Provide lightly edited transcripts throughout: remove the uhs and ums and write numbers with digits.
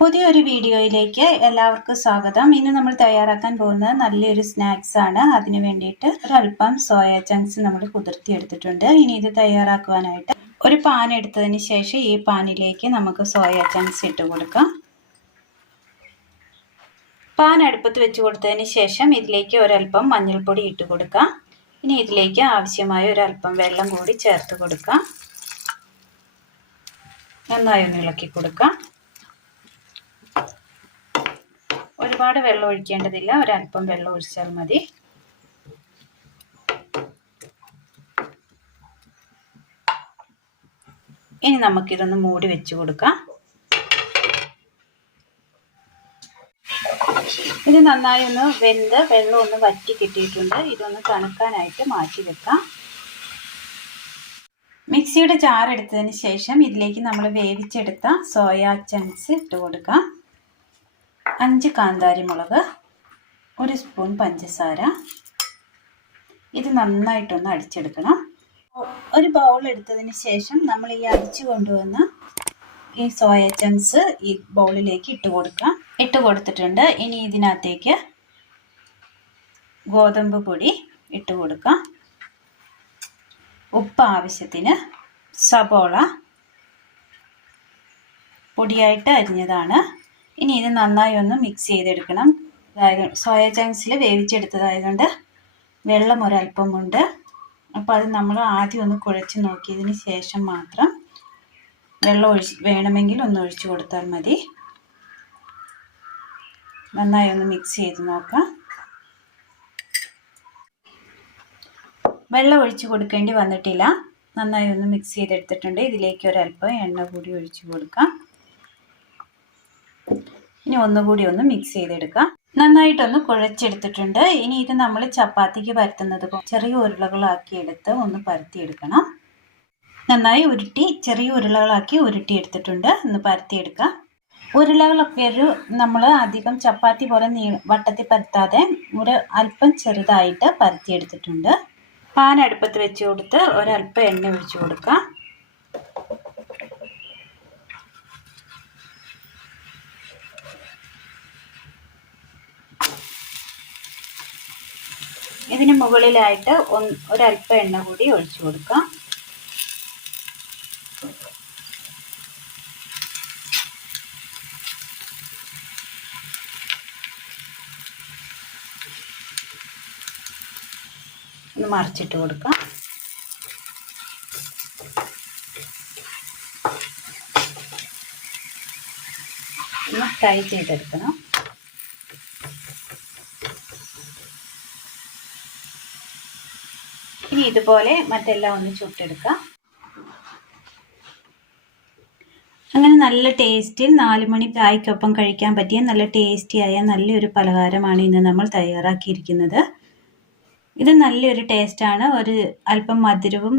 പുതിയൊരു വീഡിയോയിലേക്ക് എല്ലാവർക്കും സ്വാഗതം. ഇന്ന് നമ്മൾ തയ്യാറാക്കാൻ പോകുന്നത് നല്ലൊരു സ്നാക്സ് ആണ്. അതിന് വേണ്ടിയിട്ട് ഒരല്പം സോയ ചങ്ക്സ് നമ്മൾ കുതിർത്തിയെടുത്തിട്ടുണ്ട്. ഇനി ഇത് തയ്യാറാക്കുവാനായിട്ട് ഒരു പാൻ എടുത്തതിന് ശേഷം ഈ പാനിലേക്ക് നമുക്ക് സോയ ചങ്ക്സ് ഇട്ട് കൊടുക്കാം. പാൻ അടുപ്പത്ത് വെച്ച് കൊടുത്തതിന് ശേഷം ഇതിലേക്ക് ഒരല്പം മഞ്ഞൾപ്പൊടി ഇട്ട് കൊടുക്കാം. ഇനി ഇതിലേക്ക് ആവശ്യമായ ഒരല്പം വെള്ളം കൂടി ചേർത്ത് കൊടുക്കാം. നന്നായി ഒന്ന് ഇളക്കി കൊടുക്കാം. ഒരുപാട് വെള്ളം ഒഴിക്കേണ്ടതില്ല, ഒരല്പം വെള്ളം ഒഴിച്ചാൽ മതി. ഇനി നമുക്കിതൊന്ന് മൂടി വെച്ച് കൊടുക്കാം. ഇത് നന്നായി ഒന്ന് വെന്ത് വെള്ളം ഒന്ന് വറ്റി കിട്ടിയിട്ടുണ്ട്. ഇതൊന്ന് തണുക്കാനായിട്ട് മാറ്റി വെക്കാം. മിക്സിയുടെ ജാർ എടുത്തതിന് ശേഷം ഇതിലേക്ക് നമ്മൾ വേവിച്ചെടുത്ത സോയ ചങ്ക്സ് ഇട്ട് കൊടുക്കാം. 5 കാന്താരി മുളക്, 1 സ്പൂൺ പഞ്ചസാര. ഇത് നന്നായിട്ടൊന്ന് അടിച്ചെടുക്കണം. ഒരു ബൗൾ എടുത്തതിന് ശേഷം നമ്മൾ ഈ അടിച്ചു കൊണ്ടുവന്ന ഈ സോയ ചങ്ക്സ് ഈ ബൗളിലേക്ക് ഇട്ട് കൊടുത്തിട്ടുണ്ട്. ഇനി ഇതിനകത്തേക്ക് ഗോതമ്പ് പൊടി ഇട്ട് കൊടുക്കാം. ഉപ്പ് ആവശ്യത്തിന്, സബോള പൊടിയായിട്ട് അരിഞ്ഞതാണ്. ഇനി ഇത് നന്നായി ഒന്ന് മിക്സ് ചെയ്തെടുക്കണം. അതായത് സോയ ചങ്ക്സിൽ വേവിച്ചെടുത്തതായതുകൊണ്ട് വെള്ളം ഒരല്പമുണ്ട്. അപ്പോൾ അത് നമ്മൾ ആദ്യം ഒന്ന് കുഴച്ച് നോക്കിയതിന് ശേഷം മാത്രം വെള്ളം വേണമെങ്കിൽ ഒന്ന് ഒഴിച്ചു കൊടുത്താൽ മതി. നന്നായി ഒന്ന് മിക്സ് ചെയ്ത് നോക്കാം. വെള്ളം ഒഴിച്ചു കൊടുക്കേണ്ടി വന്നിട്ടില്ല. നന്നായി ഒന്ന് മിക്സ് ചെയ്തെടുത്തിട്ടുണ്ട്. ഇതിലേക്ക് ഒരല്പം എണ്ണ കൂടി ഒഴിച്ചു കൊടുക്കാം. ഇനി ഒന്നുകൂടി ഒന്ന് മിക്സ് ചെയ്തെടുക്കാം. നന്നായിട്ടൊന്ന് കുഴച്ചെടുത്തിട്ടുണ്ട്. ഇനി ഇത് നമ്മൾ ചപ്പാത്തിക്ക് പരത്തുന്നത് ചെറിയ ഉരുളകളാക്കി എടുത്ത് ഒന്ന് പരത്തിയെടുക്കണം. നന്നായി ചെറിയ ഉരുളകളാക്കി ഉരുട്ടിയെടുത്തിട്ടുണ്ട്. ഒന്ന് പരത്തിയെടുക്കാം. ഉരുളകളൊക്കെ നമ്മൾ അധികം ചപ്പാത്തി പോലെ വട്ടത്തിൽ പരത്താതെ അല്പം ചെറുതായിട്ട് പരത്തിയെടുത്തിട്ടുണ്ട്. പാൻ അടുപ്പത്ത് വെച്ച് കൊടുത്ത് ഒരല്പം എണ്ണ ഒഴിച്ചു കൊടുക്കാം. ഇതിന് മുകളിലായിട്ട് ഒരല്പം എണ്ണ കൂടി ഒഴിച്ചു കൊടുക്കാം. ഒന്ന് മറിച്ചിട്ട് കൊടുക്കാം. ഒന്ന് ഫ്രൈ ചെയ്തെടുക്കണം. ഇനി ഇതുപോലെ മറ്റെല്ലാം ഒന്ന് ചുട്ടെടുക്കാം. അങ്ങനെ നല്ല ടേസ്റ്റിൽ 4 മണി ചായക്കൊപ്പം കഴിക്കാൻ പറ്റിയ നല്ല ടേസ്റ്റിയായ നല്ലൊരു പലഹാരമാണ് ഇന്ന് നമ്മൾ തയ്യാറാക്കിയിരിക്കുന്നത്. ഇത് നല്ലൊരു ടേസ്റ്റാണ്. ഒരു അല്പം മധുരവും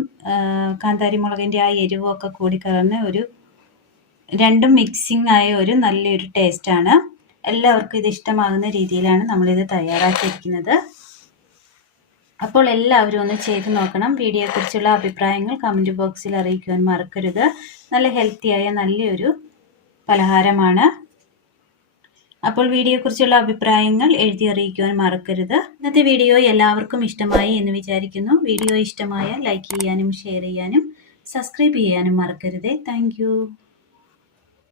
കാന്താരി മുളകിൻ്റെ ആ എരിവും ഒക്കെ കൂടി കലർന്ന രണ്ടും മിക്സിംഗ് ആയ നല്ലൊരു ടേസ്റ്റാണ്. എല്ലാവർക്കും ഇത് ഇഷ്ടമാകുന്ന രീതിയിലാണ് നമ്മളിത് തയ്യാറാക്കിയിരിക്കുന്നത്. അപ്പോൾ എല്ലാവരും ഒന്ന് ചെയ്ത് നോക്കണം. വീഡിയോയെക്കുറിച്ചുള്ള അഭിപ്രായങ്ങൾ കമൻറ്റ് ബോക്സിൽ അറിയിക്കുവാൻ മറക്കരുത്. നല്ല ഹെൽത്തിയായ നല്ലൊരു പലഹാരമാണ്. അപ്പോൾ വീഡിയോയെക്കുറിച്ചുള്ള അഭിപ്രായങ്ങൾ എഴുതി അറിയിക്കുവാൻ മറക്കരുത്. ഇന്നത്തെ വീഡിയോ എല്ലാവർക്കും ഇഷ്ടമായി എന്ന് വിചാരിക്കുന്നു. വീഡിയോ ഇഷ്ടമായാൽ ലൈക്ക് ചെയ്യാനും ഷെയർ ചെയ്യാനും സബ്സ്ക്രൈബ് ചെയ്യാനും മറക്കരുത്. താങ്ക്